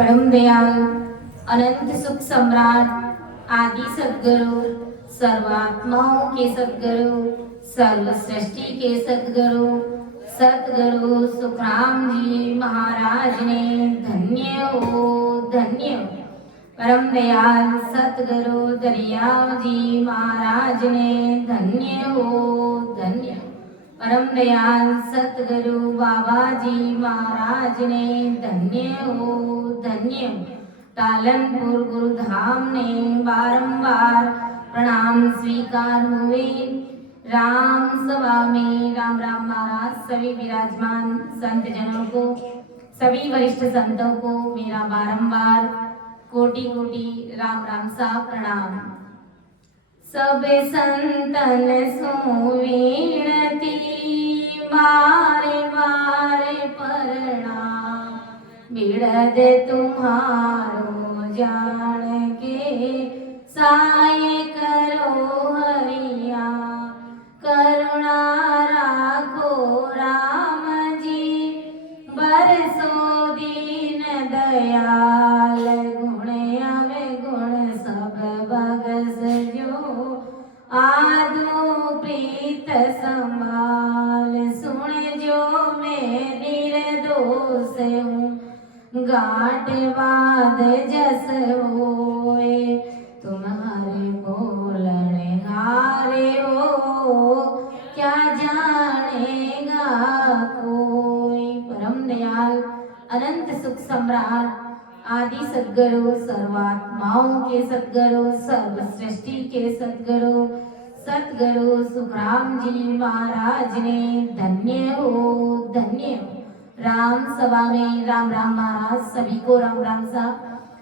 परम दयाल अनंत सुख सम्राट आदि सद्गुरु सर्वात्माओं के सद्गुरु सर्व सृष्टि के सद्गुरु सतगुरु सुखराम जी महाराज ने धन्य हो धन्य। परम दयाल सतगुरु दरियाव जी महाराज ने धन्य हो धन्य। परम दयाल सतगुरु बाबा जी महाराज ने धन्य हो धन्य। पालनपुर गुरुधाम ने बारंबार प्रणाम स्वीकार हुए। राम सभा में राम राम महाराज सभी विराजमान संत जनों को सभी वरिष्ठ संतों को मेरा बारंबार कोटि कोटि राम राम सा प्रणाम। सब संतन सो विनती बारे बारे प्रणाम। बिरद तुम्हारो जान के साय करो हरिया। करुणा राखो राम जी बरसो दीन दयाल। गुण अवे गुण सब बगस जो आदो प्रीत संभाल। सुन जो मैं निर्दोष हूँ गाट बाद जस होए। तुम्हारे बोलने हारे हो क्या जानेगा कोई। परम दयाल अनंत सुख सम्राट आदि सद्गुरु सर्वात्माओं के सद्गुरु सर्व सृष्टि के सद्गुरु सतगुरु सुखराम जी महाराज ने धन्य हो धन्य। राम सभा में राम राम महाराज सभी को राम राम सा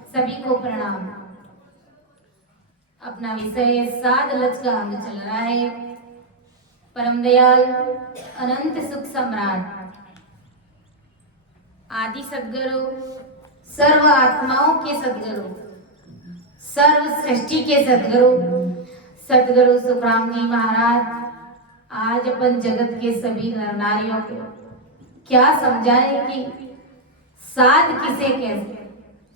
सभी को प्रणाम। अपना विषय साध लच का अंग चल रहा है। परम दयाल अनंत सुख सम्राट आदि सद्गुरु सर्व आत्माओं के सद्गुरु सर्व सृष्टि के सद्गुरु सतगुरु सुखराम जी महाराज आज अपन जगत के सभी नर नारियों को क्या समझाए कि साध किसे कहते,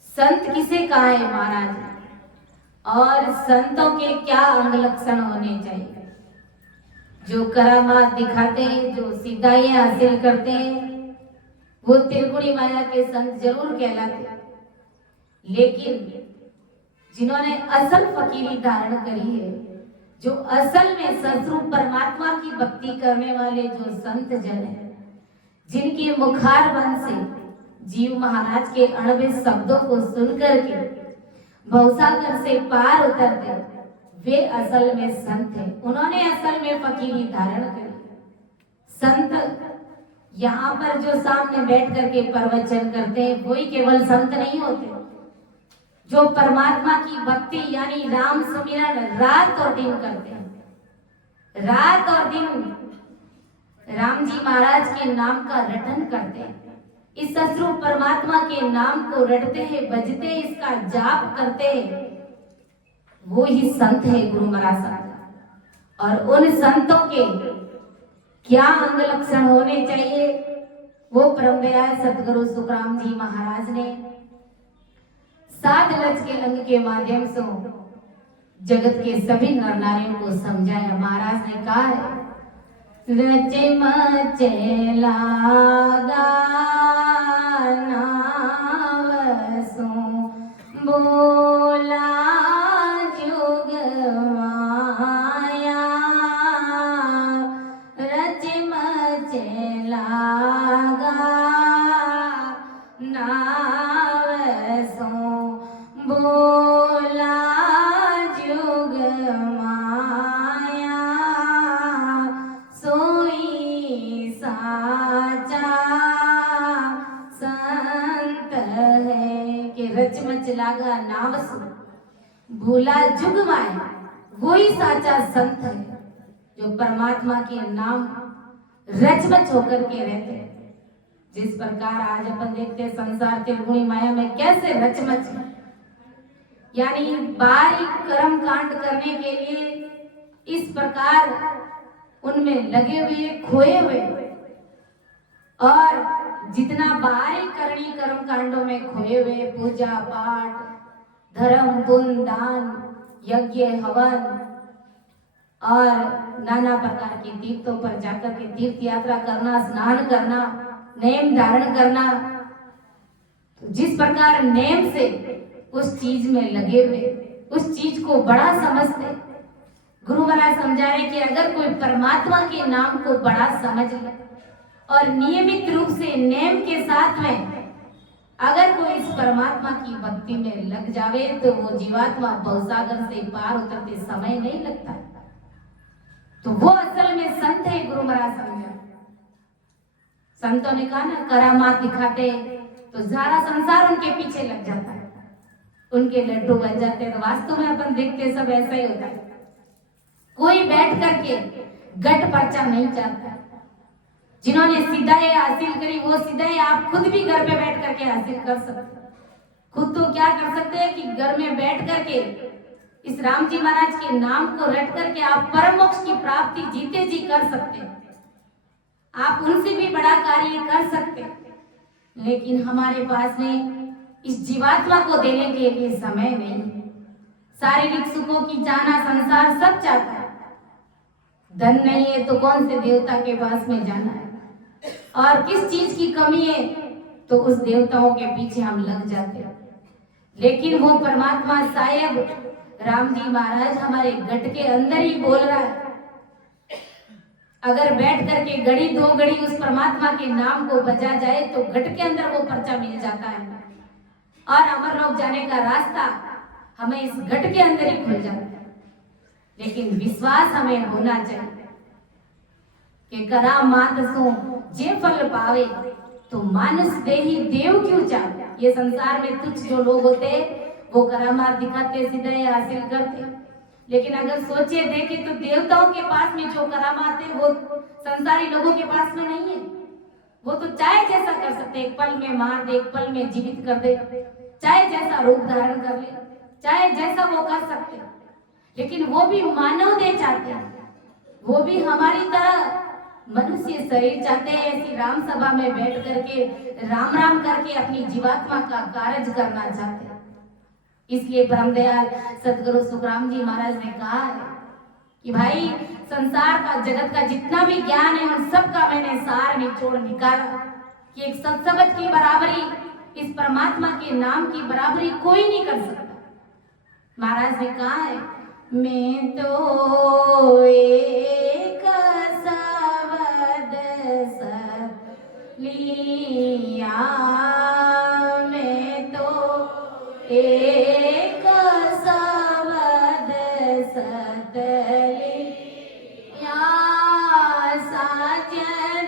संत किसे कहा है महाराज, और संतों के क्या अंग लक्षण होने चाहिए। जो करामात दिखाते हैं, जो सिद्धाइयां हासिल करते हैं, वो त्रिगुणी माया के संत जरूर कहलाते, लेकिन जिन्होंने असल फकीरी धारण करी है, जो असल में सद्रूप परमात्मा की भक्ति करने वाले जो संत जन है, जिनके मुखार बंद से जीव महाराज के अणवे शब्दों को सुनकर के भवसागर से पार उतरते, वे असल में संत हैं। उन्होंने असल में फकीरी धारण करी। संत यहाँ पर जो सामने बैठ करके प्रवचन करते हैं, वही केवल संत नहीं होते। जो परमात्मा की भक्ति यानी राम सुमिरन रात और दिन करते हैं, रात और दिन राम जी महाराज के नाम का रटन करते हैं, इस ससुर परमात्मा के नाम को रटते हैं, बजते हैं, इसका जाप करते हैं, वो ही संत है गुरु महाराज। और उन संतों के क्या अंग लक्षण होने चाहिए, वो परम दयाल सतगुरु सुखराम जी महाराज ने साध लच के अंग के माध्यम से जगत के सभी नर नारियों को समझाया। महाराज ने कहा है, रच मच लागा नावसो बोला जुग माया। रच मच लागा नावसो बोला जुग माया। सोई साचा संत है कि रचमच लागा नावसु भूला जुग माया। वही साचा संत है जो परमात्मा के नाम रचमच होकर के रहते हैं। जिस प्रकार आज अपन देखते हैं संसार त्रिगुणी माया में कैसे रचमच है, यानी बारीक कर्म कांड करने के लिए इस प्रकार उनमें लगे हुए खोए हुए और जितना बाहरी करणी कर्म कांडों में खोए हुए पूजा पाठ, धर्म, पुण्य, दान, यज्ञ, हवन और नाना प्रकार के तीर्थों पर जाकर के तीर्थ यात्रा करना, स्नान करना, नेम धारण करना, तो जिस प्रकार नेम से उस चीज में लगे हुए, उस चीज को बड़ा समझते, गुरु महाराज समझा रहे कि अगर कोई परमात्मा के नाम को बड़ा समझ ले और नियमित रूप से नेम के साथ में अगर कोई इस परमात्मा की भक्ति में लग जावे तो वो जीवात्मा भवसागर से पार उतरते समय नहीं लगता, तो वो असल में संत है। गुरु महाराज समझा, संतों ने कहा ना, करामात दिखाते तो सारा संसार उनके पीछे लग जाता है, उनके लड्डू बन जाते हैं। तो वास्तव में अपन देखते सब ऐसा ही होता है। कोई बैठ करके गट पर्चा नहीं चाहता। जिन्होंने सिद्धाई हासिल करी वो सिद्धाई आप खुद भी घर पे बैठ करके हासिल कर सकते। खुद तो क्या कर सकते हैं कि घर में बैठ करके इस राम जी महाराज के नाम को रट करके आप परम मोक्ष की प्राप्ति जीते जी कर सकते हैं। आप उनसे भी बड़ा कार्य कर सकते, लेकिन हमारे पास में इस जीवात्मा को देने के लिए समय नहीं। शारीरिक सुखों की चाहना संसार सब चाहता है, धन नहीं है तो कौन से देवता के पास में जाना है, और किस चीज की कमी है तो उस देवताओं के पीछे हम लग जाते हैं। लेकिन वो परमात्मा साहेब राम जी महाराज हमारे गट के अंदर ही बोल रहा है। अगर बैठ करके घड़ी दो घड़ी उस परमात्मा के नाम को बजा जाए तो गट के अंदर वो पर्चा मिल जाता है और अमरलोक जाने का रास्ता हमें इस गट के अंदर ही खुल जाता है। लेकिन विश्वास हमें होना चाहिए कि करामात सो जे फल पावे तो मानस देही देव क्यों चाहे। ये संसार में तुच्छ जो लोग होते वो करामात दिखाते, सीधे हासिल करते, लेकिन अगर सोचे देखे तो देवताओं के पास में जो करामात है वो संसारी लोगों के पास में नहीं है। वो तो चाहे जैसा कर सकते, एक पल में मार दे, एक पल में जीवित कर दे, चाहे जैसा रूप धारण कर ले, चाहे जैसा वो कर सकते, लेकिन वो भी मानव देह चाहते हैं, वो भी हमारी तरह मनुष्य शरीर चाहते हैं। ऐसी राम सभा में बैठ करके राम राम करके अपनी जीवात्मा का कार्य करना चाहते हैं। इसलिए परमदयाल सतगुरु सुखराम जी महाराज ने कहा है कि भाई संसार का, जगत का जितना भी ज्ञान है उन सब का मैंने सार निचोड़ निकाला कि एक सत्संगत की बराबरी, इस परमात्मा के नाम की बराबरी कोई नहीं कर सकता। महाराज ने कहा है, मैं तो एक शब्द सत लिया, मैं तो एक शब्द सत लिया, साजन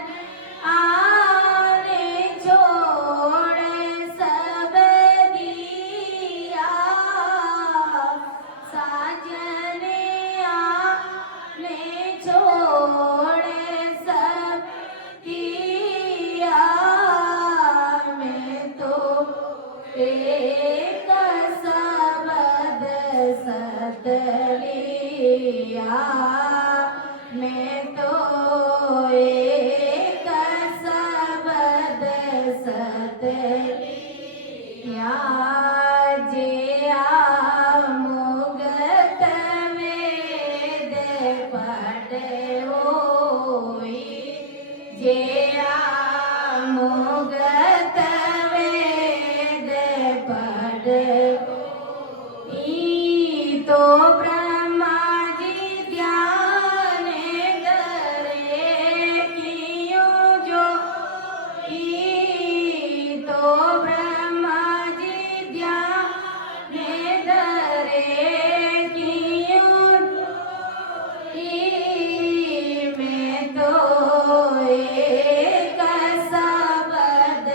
आने छोड़ सब दिया, साजन आने छोड़ सब दिया, मैं तो एक शब्द सत लिया, मैं तो एक शब्द सत लिया, जे मुगत वेद पढ़े होई, जे मुगत वेद पढ़े तो ब्रह्मा जी ध्यान करे कियो जो, तो ब्रह्मा जी ध्यान धरे कियो, मैं तो एक शब्द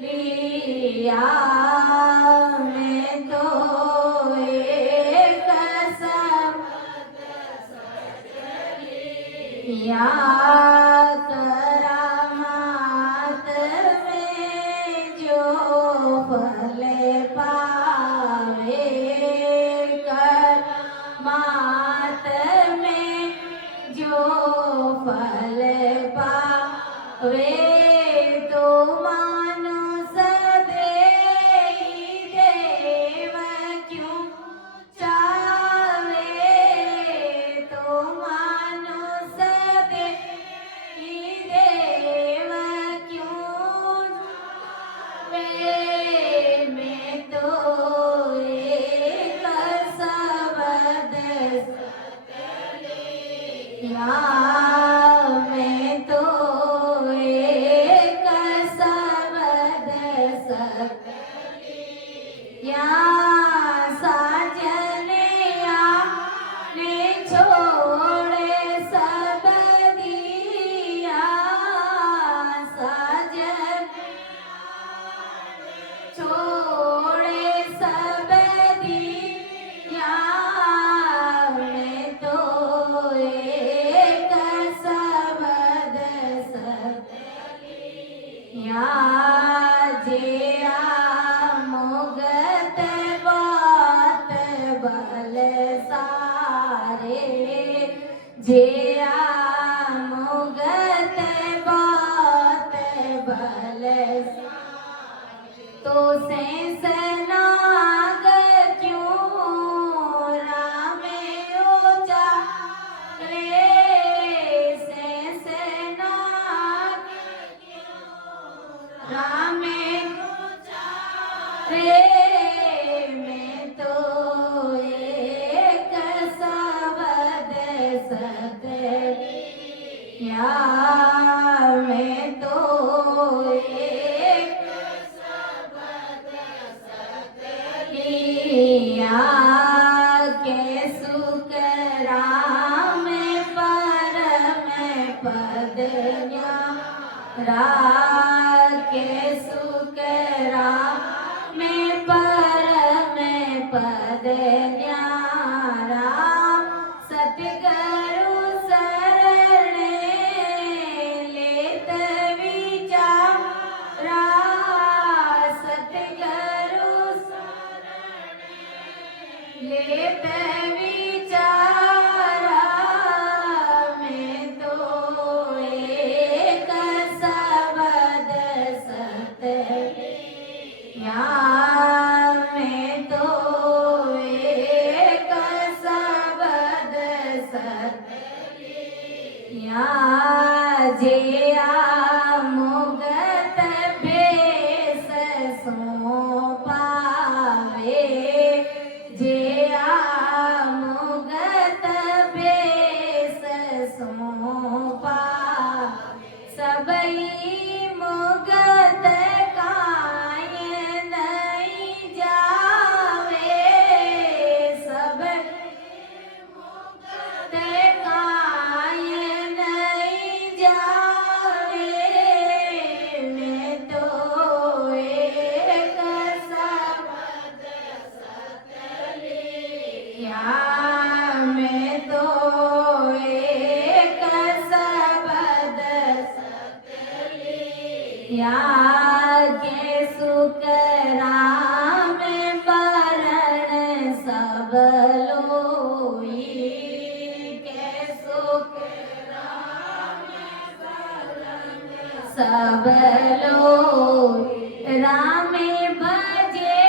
लिया मैं तो एक शब्द लिया करामात में जो फल पावे करामात में जो फल पावे तो मानुष देई देव क्यों चावे तो मानुष देई देव क्यों चावे मैं तो एक शब्द लिया मैं तो एक शब्द लिया साजनिया ने छोड़े सब दिया साजन छोड़े सब दिया मैं तो एक शब्द लिया जे मोगत बात बल सारे जे मोगत बात बल तो सेंसनाग क्यों रामे ऊंचा रे सेंसनाग रामे रे मैं तो एक शब्द लिया मैं तो एक लिया के सुख राम परम पद के सुख राम परम पद न्यारा सतगुरु शरण लेत विचारा सतगुरु लेत विचारा मैं तो एक शब्द लिया मैं तो एक शब्द लिया जे मुगत भेष सो पावे जे मुगत भेष सो पावे सबई मुगत काय नहीं जावे सब मुगत काय नहीं जावे मैं तो एक शब्द लिया मैं तो एक शब्द लिया के सुख राम बरण सब लोई के सुख राम बरण सब लोई राम भजे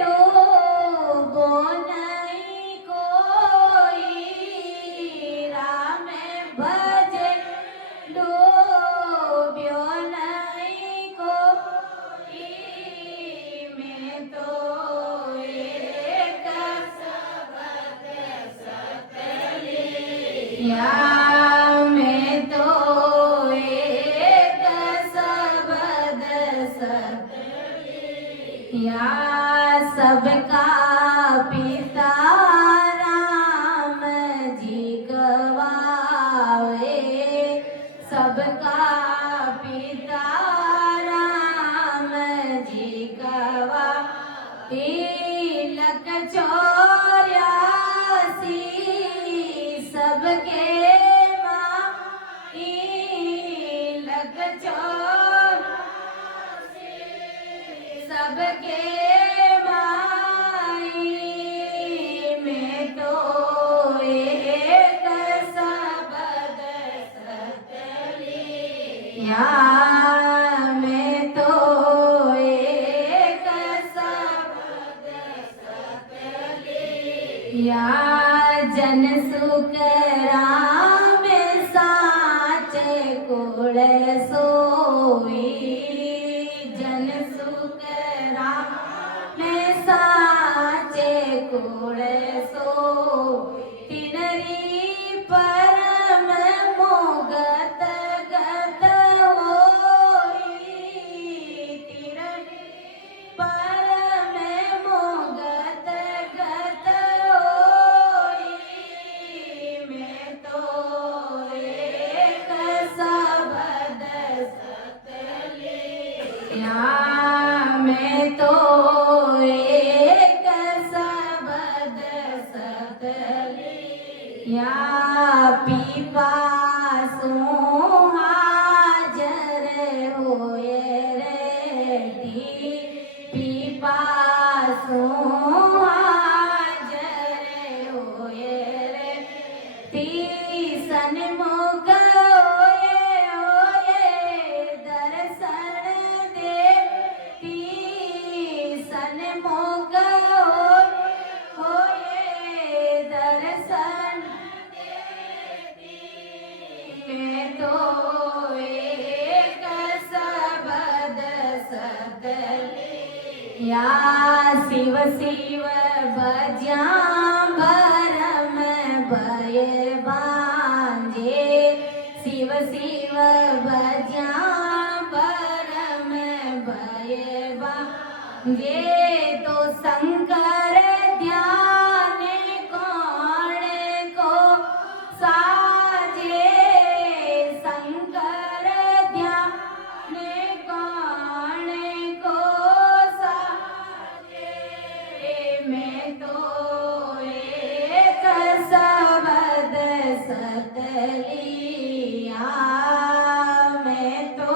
डूबो नहीं कोई राम भजे डूब्यो नहीं कोई मैं तो एक शब्द लिया मैं तो एक शब्द लिया सबका पिता राम जी गवावे सबका पिता राम जन सुख राम में साचे कुड़ सोई तिनरी परम मोगत गत होई तिनरी परम मोगत गत होई मैं तो एक शब्द सतलिया मैं तो एक शब्द सतलिया पिपासु हाजर होए रे पिपासु हाजर होए रे सन्मुख होए होए दर्शन दे सन्मुख होए दर्शन मैं तो एक शब्द सतलिया शिव शिव बज्या भरम भय बांजे शिव शिव बज्या भरम भय बांजे तो शंकर ध्यान कौन को साजे शंकर ध्यान कौन को साजे मैं तो एक शब्द सतलिया मैं तो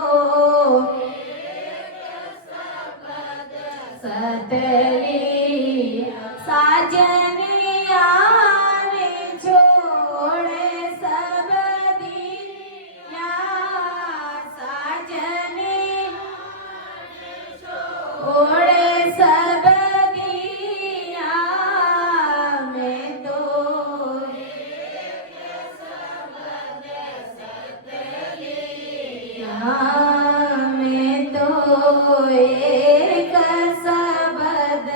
सतलिया साजनिया ने छोड़े सब दिया साजनी छोड़े सब दिया मैं तो एक शब्द सतलिया मैं तो एक शब्द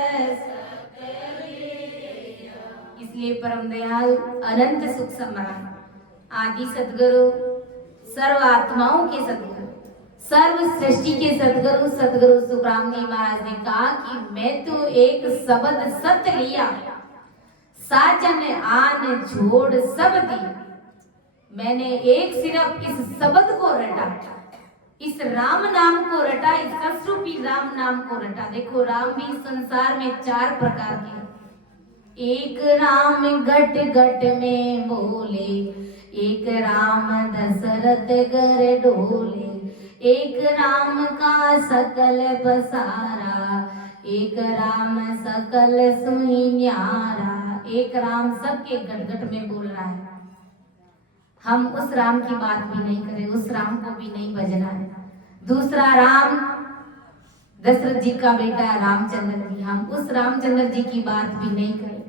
सतलिया इसलिए परम दयाल अनंत सुख सम्राट आदि सद्गुरु सर्व आत्माओं के सद्गुरु सर्व सृष्टि के सद्गुरु सद्गुरु सुखराम जी महाराज ने कहा कि मैं तो एक शब्द सत लिया साजन आन जोड़ सब दी मैंने एक सिर्फ इस शब्द को रटा इस राम नाम को रटा इस ससरूपी राम नाम को रटा देखो राम भी संसार में 4 प्रकार के एक राम घट घट में बोले एक राम दशरथ घर डोले एक राम का सकल पसारा एक राम सकल सुई न्यारा एक राम सबके घट घट में बोल रहा है हम उस राम की बात भी नहीं करें उस राम को भी नहीं भजना है दूसरा राम दशरथ जी का बेटा रामचंद्र जी हम उस रामचंद्र जी की बात भी नहीं करें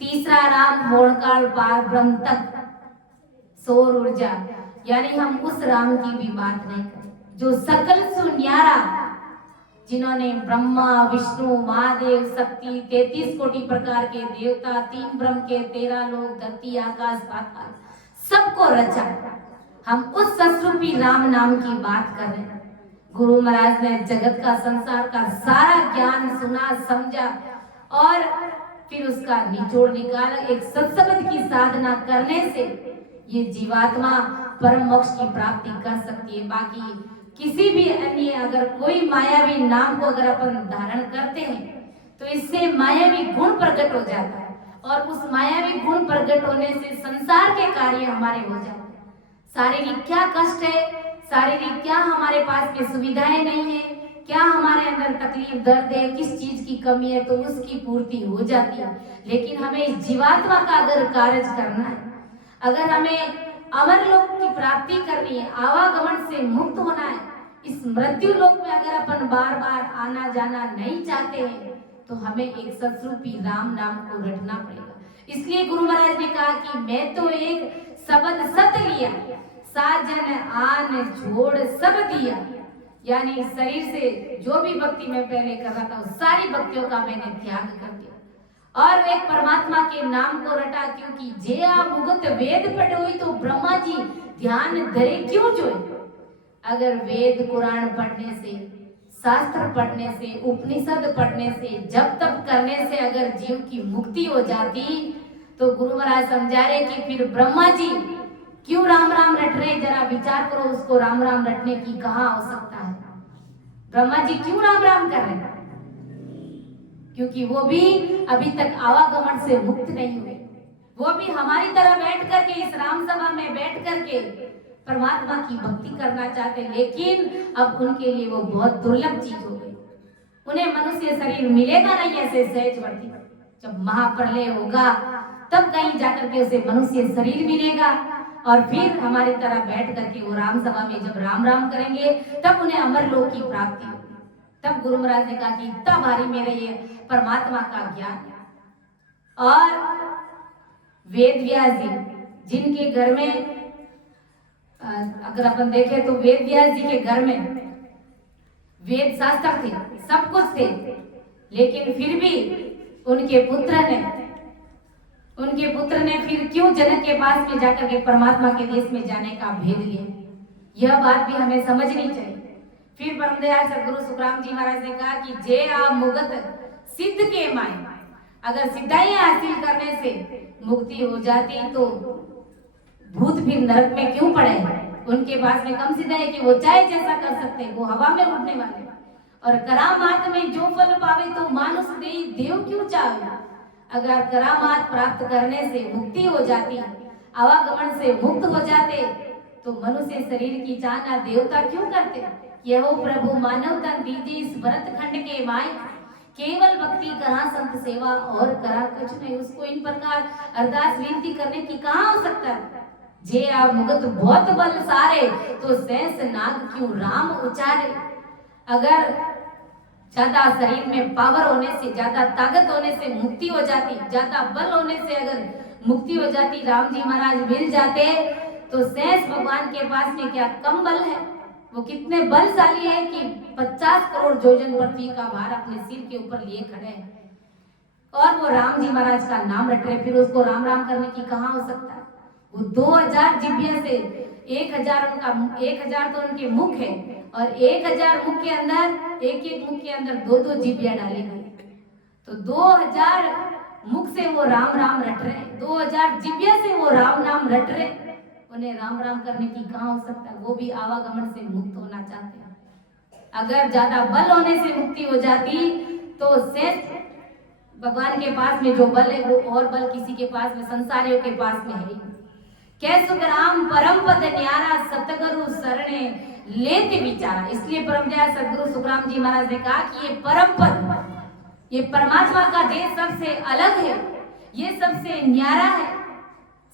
तीसरा राम होड़काल पार ब्रह्म तक सौर ऊर्जा यानी हम उस राम की भी बात नहीं करें जो सकल सुन्यारा जिन्होंने ब्रह्मा विष्णु महादेव शक्ति 33 कोटि प्रकार के देवता 3 ब्रह्म के 13 लोक धरती आकाश पाताल सबको रचा हम उस ससरूपी राम नाम की बात कर रहे हैं गुरु महाराज ने जगत का संसार का सारा ज्ञान सुना समझा और फिर उसका निचोड़ निकाला एक सत्संग की साधना करने से ये जीवात्मा परम मोक्ष की प्राप्ति कर सकती है बाकी किसी भी अन्य अगर कोई मायावी नाम को अगर अपन धारण करते हैं तो इससे मायावी गुण प्रकट हो जाता है और उस मायावी गुण प्रकट होने से संसार के कार्य हमारे हो जाते हैं शारीरिक क्या कष्ट है शारीरिक क्या हमारे पास में सुविधाएं नहीं है क्या हमारे अंदर तकलीफ दर्द है किस चीज की कमी है तो उसकी पूर्ति हो जाती है लेकिन हमें इस जीवात्मा का अगर कार्य करना है अगर हमें अमर लोक की प्राप्ति करनी है आवागमन से मुक्त होना है इस मृत्यु लोक में अगर अपन बार बार आना जाना नहीं चाहते हैं तो हमें एक सत्स्वरूपी राम नाम को रटना पड़ेगा इसलिए गुरु महाराज ने कहा कि मैं तो एक शब्द सत लिया साजन आन जोड़ सब दिया यानी शरीर से जो भी भक्ति मैं पहले कर रहा था उस सारी भक्तियों का मैंने त्याग कर दिया और एक परमात्मा के नाम को रटा, क्योंकि जे आ मुगत वेद पढ़े हुई तो ब्रह्मा जी ध्यान धरे क्यों जो। अगर वेद कुरान पढ़ने से, शास्त्र पढ़ने से, उपनिषद पढ़ने से, जप तप करने से अगर जीव की मुक्ति हो जाती तो गुरु महाराज समझा रहे कि फिर ब्रह्मा जी क्यों राम राम रट रहे। जरा विचार करो, उसको राम राम रटने की कहाँ आवश्यकता है। ब्रह्मा जी क्यों राम राम कर रहे हैं? क्योंकि वो भी अभी तक आवागमन से मुक्त नहीं हुए। वो भी हमारी तरह बैठ करके इस राम सभा में बैठ करके परमात्मा की भक्ति करना चाहते, लेकिन अब उनके लिए वो बहुत दुर्लभ चीज हो गई। उन्हें मनुष्य शरीर मिलेगा नहीं ऐसे सहजवर्ती। जब महाप्रलय होगा तब कहीं जाकर के उसे मनुष्य शरीर मिलेगा और फिर हमारी तरह बैठ करके वो राम सभा में जब राम राम करेंगे तब उन्हें अमर लोक की प्राप्ति होगी। तब गुरु महाराज ने कहा कि इतना भारी मेरे ये परमात्मा का ज्ञान है। और वेद व्यास जी जिनके घर में अगर अपन देखें तो वेद व्यास जी के घर में वेद शास्त्र थे, सब कुछ थे, लेकिन फिर भी उनके पुत्र ने फिर क्यों जनक के पास में जाकर के परमात्मा के देश में जाने का भेद लिया, यह बात भी हमें समझनी चाहिए। फिर परमदयाल सदगुरु सुखराम जी महाराज ने कहा कि जे आ मुगत सिद्ध के माय, अगर सिद्धाई हासिल करने से मुक्ति हो जाती तो भूत फिर नरक में क्यों पड़े। उनके पास में कम सिद्ध है कि वो चाहे जैसा कर सकते हैं, वो हवा में उड़ने वाले। और करामात में जो फल पावे तो मानुष देव क्यों चाहे। अगर करामात प्राप्त करने से मुक्ति हो जाती, आवागमन से मुक्त हो जाते तो मनुष्य शरीर की चाहना देवता क्यों करते। यह प्रभु मानव तन दीजिए इस भरत खंड के माय, केवल भक्ति करा संत सेवा और करा कुछ नहीं। उसको इन प्रकार अरदास विनती करने की कहाँ आवश्यकता है। जे आप मुगत बहुत बल सारे तो सहस नाग क्यों राम उचारे। अगर ज्यादा शरीर में पावर होने से, ज्यादा ताकत होने से मुक्ति हो जाती, ज्यादा बल होने से अगर मुक्ति हो जाती, राम जी महाराज मिल जाते तो सहस भगवान के पास में क्या कम बल है। वो कितने बलशाली है कि 50 करोड़ योजन पृथ्वी का भार अपने सिर के ऊपर लिए खड़े हैं और वो राम जी महाराज का नाम रट रहे, फिर उसको राम राम करने की कहाँ हो सकता है। वो 2000 जिब्बिया से 1000 तो उनके मुख है और 1000 मुख के अंदर एक मुख के अंदर 2 जिब्बिया डाले गए, तो 2000 मुख से वो राम राम रट रहे, 2000 जिब्बिया से वो राम नाम रट रहे। उन्हें राम राम करने की कहाँ हो सकता है। वो भी आवागमन से मुक्त होना चाहते हैं। अगर ज्यादा बल होने से मुक्ति हो जाती तो शेष भगवान के पास में जो बल है वो और बल किसी के पास में, संसारियों के पास में है। कै सुखराम परम पद न्यारा सतगुरु शरणे लेते विचारा। इसलिए परमदयाल सदगुरु सुखराम जी महाराज ने कहा कि ये परम पद, ये परमात्मा का देश सबसे अलग है, ये सबसे न्यारा है।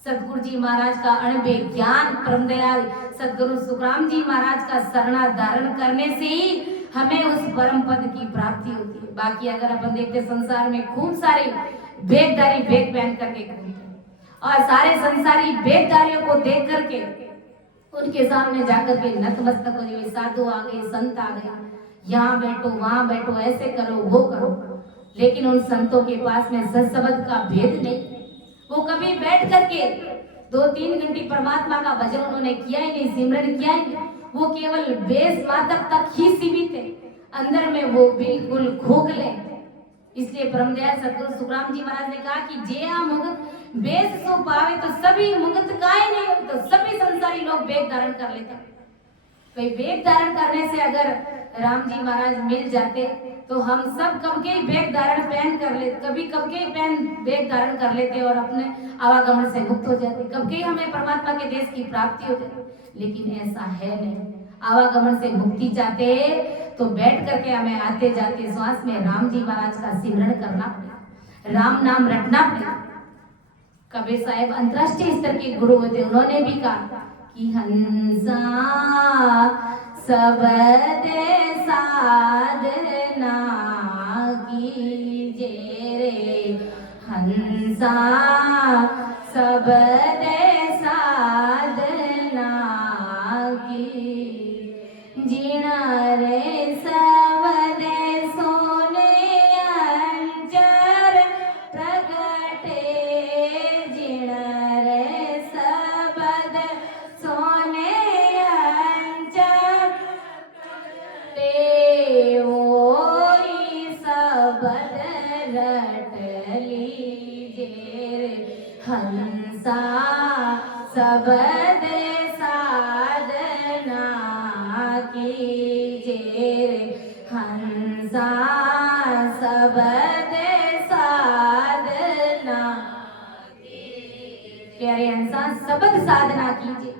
सदगुरु जी महाराज का अणबे ज्ञान, परमदयाल सदगुरु सुखराम जी महाराज का शरणा धारण करने से ही हमें उस परम पद की प्राप्ति होती है। बाकी अगर अपन देखते संसार में खूब सारे बेगदारी बेग पहन करके घूमते और सारे संसारी बेगदारियों को देख करके उनके सामने जाकर के नतमस्तक हो गए, साधु आ गए, संत आ गए, यहाँ बैठो वहां बैठो, ऐसे करो वो करो, लेकिन उन संतों के पास में सत्सबद का भेद नहीं। वो कभी बैठ करके 2-3 घंटे परमात्मा का भजन उन्होंने किया ही नहीं, सिमरन किया ही नहीं। वो केवल बेस मातक तक ही सीमित है, अंदर में वो बिल्कुल खोखले। इसलिए परमदयाल सदगुरु सुखराम जी महाराज ने कहा कि जे आ मुगत बेस सो पावे, तो सभी मुगत काहे नहीं हो, तो सभी संसारी लोग वेग धारण कर लेते। भाई वेग धारण करने से अगर राम जी महाराज मिल जाते तो हम सब कब के वेग धारण पहन कर लेते, कभी कब के वेग धारण कर लेते और अपने आवागमन से मुक्त हो जाते, कब के हमें परमात्मा के देश की प्राप्ति हो जाती। लेकिन ऐसा है नहीं। आवागमन से मुक्ति चाहते तो बैठ करके हमें आते जाते श्वास में राम जी महाराज का सिमरण करना पड़ेगा, राम नाम रटना पड़ेगा। कबीर साहब अंतरराष्ट्रीय स्तर के गुरु होते, उन्होंने भी कहा कि हंसा सबद साधना कीजे रे, हंसा सबद साधना की जीना रे सबदे सोने अंचर प्रगटे जिण रे सबद सोने अंचर ते वोई सबद रट लीजे हंसा सबद साधना कीजे हंसा सबद साधना प्यारे हंसा सबद साधना कीजिए।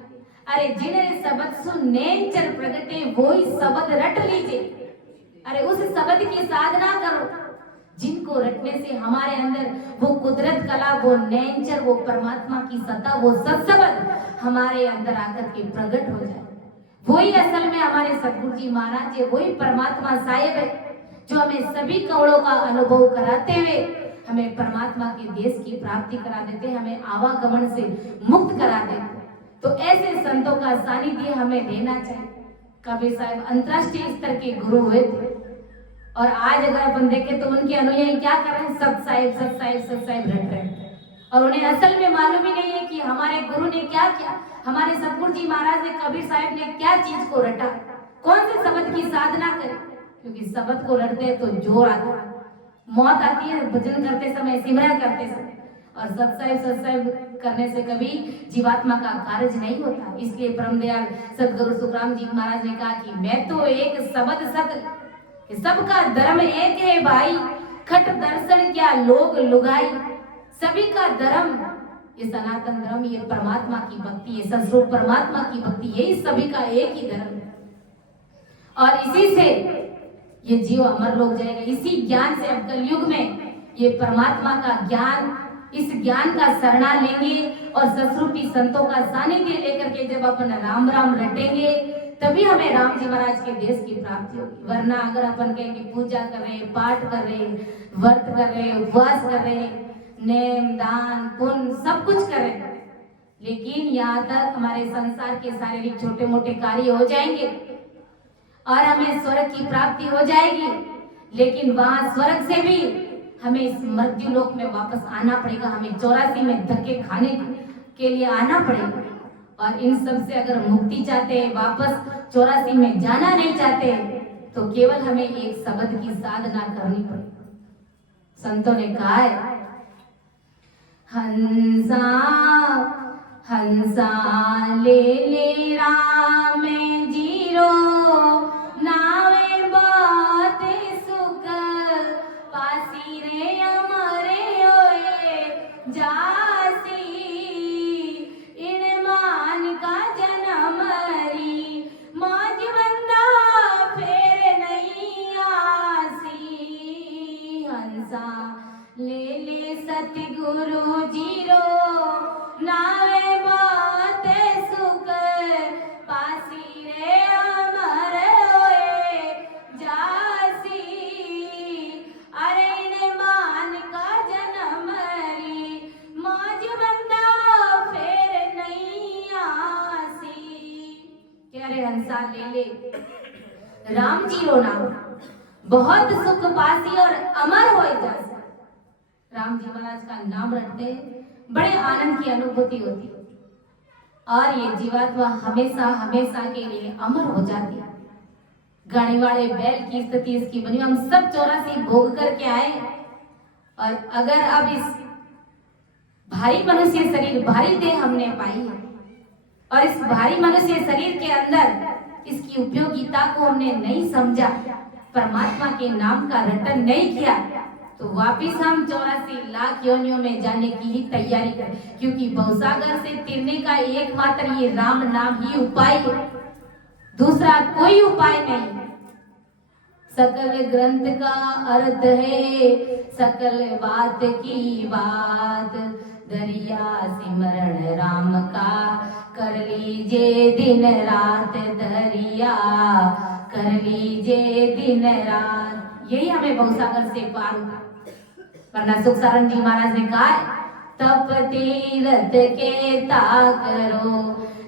अरे जिन्हें सबद सुने चल प्रगटे वही सबद रट लीजिए। अरे उस सबद की साधना करो जिनको रटने से हमारे अंदर वो कुदरत कला, वो नेचर, वो परमात्मा की सत्ता, वो सत्सबद हमारे अंदर आकर के प्रकट हो जाए। वही असल में हमारे सतगुरु जी महाराज है, वही परमात्मा साहेब है जो हमें सभी कवड़ों का अनुभव कराते हुए हमें परमात्मा के देश की प्राप्ति करा देते, हमें आवागमन से मुक्त करा देते। तो ऐसे संतों का सानिध्य हमें लेना चाहिए। कबीर साहब अंतरराष्ट्रीय स्तर के गुरु हुए थे और आज अगर अपन देखें तो उनके अनुयायी क्या कर रहे हैं? सत साहिब सत साहिब सत साहिब रट रहे हैं और उन्हें असल में मालूम ही नहीं है कि हमारे गुरु ने क्या किया, हमारे सतगुरु जी महाराज ने, कबीर साहब ने क्या चीज को रटा, कौन से शब्द की साधना करे। क्योंकि शब्द को रटते हैं तो जोर आता है, मौत आती है भजन करते समय, सिमरन करते समय। और सत साहिब करने से कभी जीवात्मा का कार्य नहीं होता। इसलिए परमदयाल सतगुरु सुखराम जी महाराज ने कहा कि मैं तो एक शब्द सत, सबका धर्म एक है भाई, खट दर्शन क्या लोग लुगाई। सभी का धर्म ये सनातन धर्म, ये परमात्मा की भक्ति, ये सस्वरूप परमात्मा की भक्ति, यही सभी का एक ही धर्म है। और इसी से ये जीव अमर लोग जाएगा। इसी ज्ञान से अब कलयुग में ये परमात्मा का ज्ञान, इस ज्ञान का शरणा लेंगे और सस्वरूपी संतों का सानिध्य लेकर के जब अपन राम राम रटेंगे तभी हमें राम जी महाराज के देश की प्राप्ति होगी। वरना अगर अपन कहें कि पूजा कर रहे, पाठ कर रहे, व्रत कर रहे, उपवास कर रहे, नेम दान पुण्य सब कुछ कर रहे, लेकिन यहाँ तक हमारे संसार के शारीरिक छोटे मोटे कार्य हो जाएंगे और हमें स्वर्ग की प्राप्ति हो जाएगी, लेकिन वहां स्वर्ग से भी हमें इस मृत्यु लोक में वापस आना पड़ेगा। हमें 84 में धक्के खाने के लिए आना पड़ेगा। और इन सब से अगर मुक्ति चाहते हैं, वापस 84 में जाना नहीं चाहते, तो केवल हमें एक शब्द की साधना करनी पड़ेगी। संतों ने कहा है हंसा हंसा ले ले राम जीरो नावे बात सुख पासी रे अमरे होए जासी इन मान का जन्म री मौज बंदा फेर नहीं आसी। हंसा ले ले सतगुरु जीरो नावे बात सुख पासी रे अमर होए जासी अरे इन मान का जन्म री मौज बंदा फेर नहीं आसी। कह रहे हंसा ले ले राम जीरो नाम बहुत सुख पासी और अमर होए जासी। राम जी महाराज का नाम रटते बड़े आनंद की अनुभूति होती और ये जीवात्मा हमेशा हमेशा के लिए अमर हो जाती है। गाड़ी वाले बैल की स्थिति इसकी बनी। हम सब 84 भोग करके आए और अगर अब इस भारी मनुष्य शरीर, भारी देह हमने पाई है और इस भारी मनुष्य शरीर के अंदर इसकी उपयोगिता को हमने नहीं समझा, परमात्मा के नाम का रटन नहीं किया, तो वापिस हम 84 लाख योनियों में जाने की ही तैयारी करें। क्योंकि भवसागर से तिरने का एकमात्र ये राम नाम ही उपाय है, दूसरा कोई उपाय नहीं। सकल ग्रंथ का अर्थ है सकल बात की बात, दरिया सिमरण राम का कर लीजिए दिन रात, दरिया कर लीजिए दिन रात। यही हमें भवसागर से पार होगा। वरना सुख सारण जी महाराज ने कहा तप तीरथ के ता करो,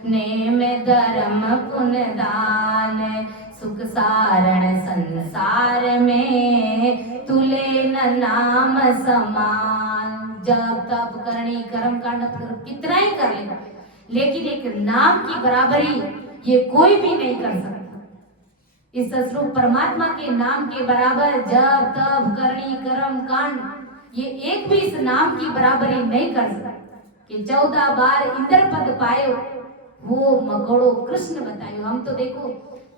नेम धर्म पुण्य दान, सुख सारण संसार में तुले न नाम समान। जब तप करनी कर्म कांड कितना ही कर ले, लेकिन एक नाम की बराबरी ये कोई भी नहीं कर सकता। इस स्वरूप परमात्मा के नाम के बराबर जप तप करनी कर्म कांड ये एक भी इस नाम की बराबरी नहीं कर सकता। कि 14 बार इंद्र पद पायो वो मकोड़ो कृष्ण बतायो। हम तो देखो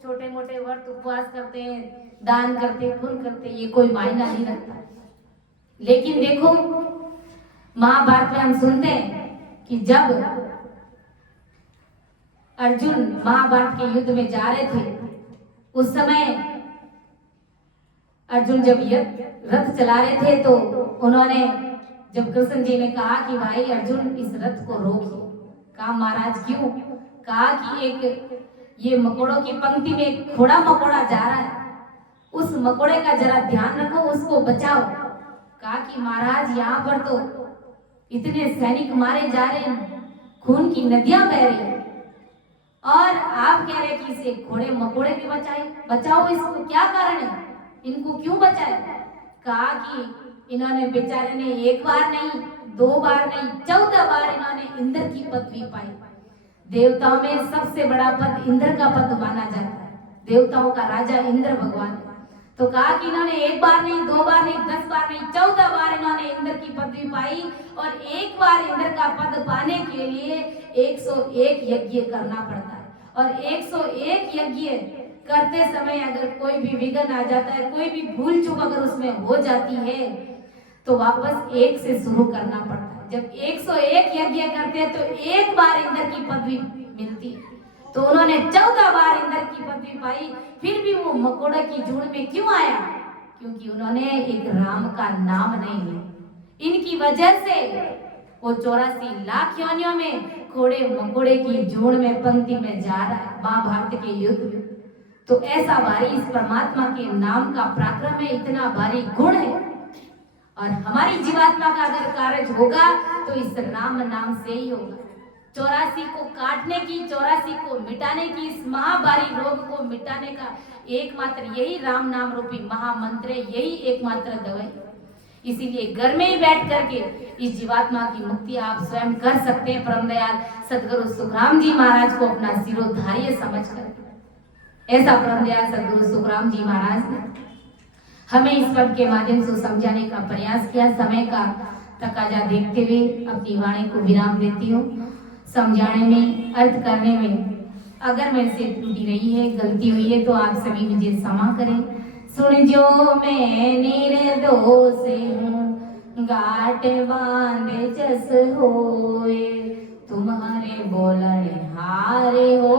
छोटे मोटे व्रत उपवास करते हैं, दान करते हैं, पुण्य करते हैं, ये कोई मायना नहीं रखता। लेकिन देखो महाभारत में हम सुनते हैं कि जब अर्जुन महाभारत के युद्ध में जा रहे थे, उस समय अर्जुन जब रथ चला रहे थे तो उन्होंने जब कृष्ण जी ने कहा कि भाई अर्जुन इस रथ को रोकिए, कहा महाराज क्यों? कहा कि एक ये मकोड़ों की पंक्ति में एक घोड़ा मकोड़ा जा रहा है, उस मकोड़े का जरा ध्यान रखो, उसको बचाओ। कहा कि महाराज यहाँ पर तो इतने सैनिक मारे जा रहे हैं, खून की नदियां बह रही हैं, और आप कह रहे कि इसे घोड़े मकोड़े भी बचाओ, इसको क्या कारण है, इनको क्यों बचाए? कहा कि इन्होंने बेचारे ने एक बार नहीं, 2 बार नहीं, 14 बार इन्होंने इंद्र की पदवी पाई। देवताओं में सबसे बड़ा पद इंद्र का पद माना जाता है, देवताओं का राजा इंद्र भगवान। तो कहा कि इन्होंने एक बार नहीं, 2 बार नहीं, 10 बार नहीं, 14 बार इन्होंने इंद्र की पदवी पाई। और एक बार इंद्र का पद पाने के लिए 101 यज्ञ करना पड़ता है, और 101 यज्ञ करते समय अगर कोई भी विघ्न आ जाता है, कोई भी भूल चूक अगर उसमें हो जाती है तो वापस 1 से शुरू करना पड़ता है। जब 101 यज्ञ करते हैं तो एक बार इंद्र की पदवी मिलती है। तो उन्होंने 14 बार इंद्र की पदवी पाई, फिर भी वो मकोड़े की झुंड में क्यों आया? क्योंकि उन्होंने एक राम का नाम नहीं लिया। इनकी वजह से वो 84 लाख योनियों में घोड़े मकोड़े की झुंड में पंक्ति में जा रहा है महाभारत के युद्ध में। तो ऐसा भारी इस परमात्मा के नाम का पराक्रम है, इतना भारी गुण है। और हमारी जीवात्मा का अगर कार्य होगा तो इस राम नाम से ही होगा। 84 को काटने की, 84 को मिटाने की, इस महाभारी रोग को मिटाने का एकमात्र यही राम नाम रूपी महामंत्र है, यही एकमात्र दवाई। इसीलिए घर में ही बैठ करके इस जीवात्मा की मुक्ति आप स्वयं कर सकते हैं। परम दयाल सदगुरु सुखराम जी महाराज को अपना सिरोधार्य समझकर, ऐसा परम दयाल सदगुरु सुखराम जी महाराज ने हमें इस पद के माध्यम से समझाने का प्रयास किया। समय का तकाजा देखते हुए अपनी वाणी को विराम देती हूँ। समझाने में, अर्थ करने में अगर मेरे से त्रुटि रही है, गलती हुई है तो आप सभी मुझे क्षमा करें। सुन जो मैं निर्दोष हूँ, गाट बांधे जस होए, तुम्हारे बोलने हारे हो,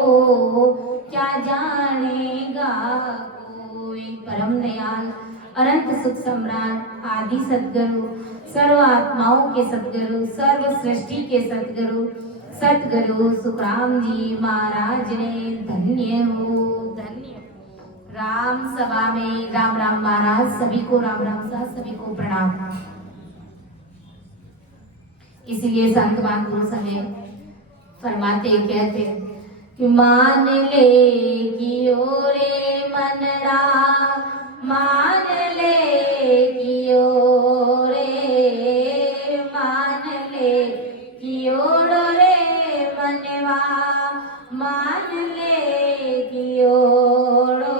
क्या जानेगा कोई। परम दयाल अनंत सुख सम्राट आदि सद्गुरु, सर्व आत्माओं के सद्गुरु, सर्व सृष्टि के सद्गुरु सद्गुरु सुखराम जी महाराज ने धन्य हो, धन्य। राम सभा में राम राम महाराज, सभी को राम राम सा, सभी को प्रणाम। इसीलिए संतवान पुरुष हमें फरमाते कहते कि मान ले कि ओरे मनरा, मान ले कि ओरे, मान ले कि ओरे मनवा, मान ले कि ओरो,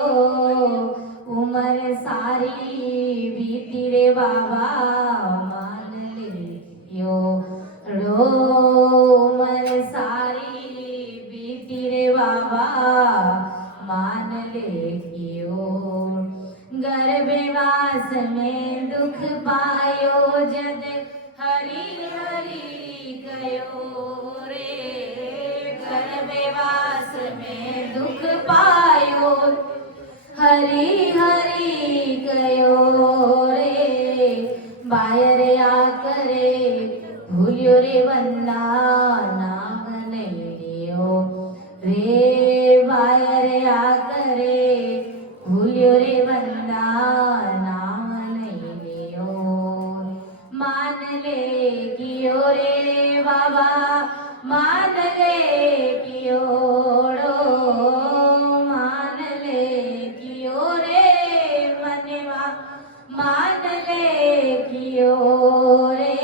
उम्र सारी बीती रे बाबा, मान ले यो रो, उम्र सारी बीती रे बाबा, मान ले कि ओ। गर्भवास में दुख पायो जद, हरि हरि कयो रे, गर्भवास में दुख पायो, हरि हरि कयो रे, बाहर आकरे भूलियो रे बंदा, नाम नहीं लियो रे, बाहर आकरे भूलियो रे बंदा, नाम नहीं लियो। मान ले कियो रे बाबा, मान ले कियो रो, मान ले कियो रे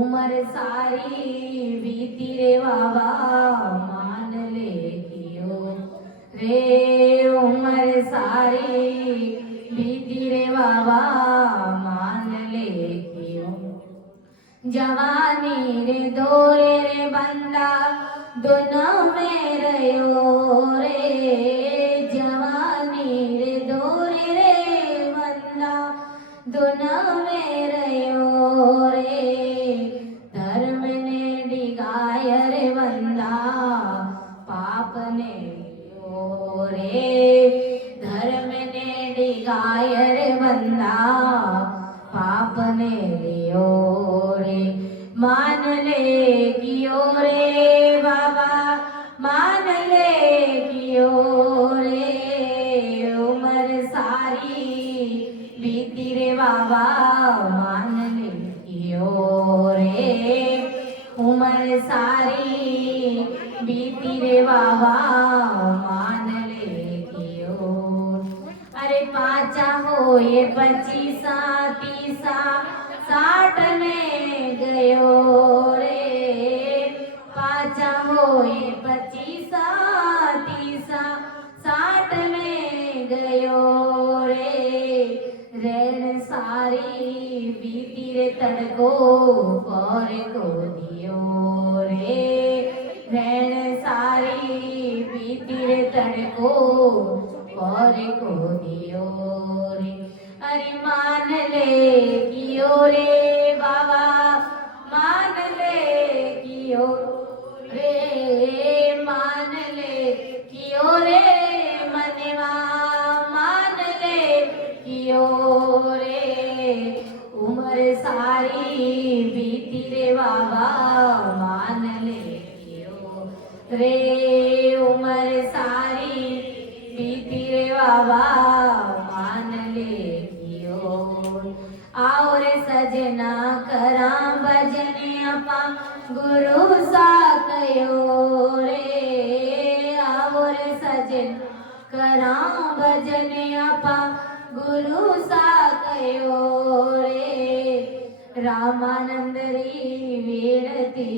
उम्र सारी बीती रे बाबा मान ले कियो रे उम्र सारी बीती रे बाबा मान ले कियो जवानी रे दोरे रे बंदा दोनों में रहो रे जवानी रे दोरे रे बंदा दोनों में रहो रे धर्म ने डिगाय रे बंदा पाप ने लियो रे धर्म ने डिगाय रे बंदा पाप ने लियो रे मान ले कियो रे बाबा मान ले कियो रे उम्र सारी बीती रे बाबा मान ले कियो रे उम्र सारी बीती रे बाबा मान ले कियो अरे पाचा हो ये 25 30 60 में गयो रे पाचा हो ये 25 30 60 में गयो रे रैन सारी बीती रे तड़को पर को दियो रे रैन सारी बीती रे तड़को पर को दियो रे अरे मान ले कियो रे बाबा मान ले कियो रे मान ले कियो रे मनवा मान ले कियो रे उम्र सारी बीती रे बाबा मान ले कियो रे उम्र सारी बीती रे बाबा मान ले कियो आओ रे सजना करा भजन अपा गुरु सा कयो रे आओ रे सजन करा भजन अपा गुरु सा कयो रे रामानंद री वीरती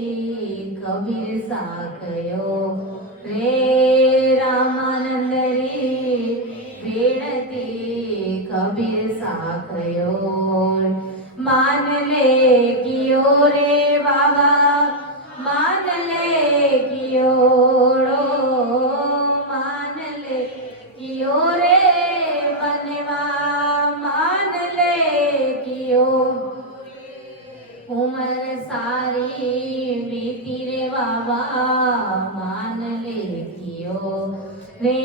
कबीर सा कयो रे रामानंद री वीरती कबीर सा कयो मान ले कियो रे बाबा मान ले कियो मान ले कियो रे मनवा मान ले कियो उम्र सारी बीती रे बाबा मान ले कियो रे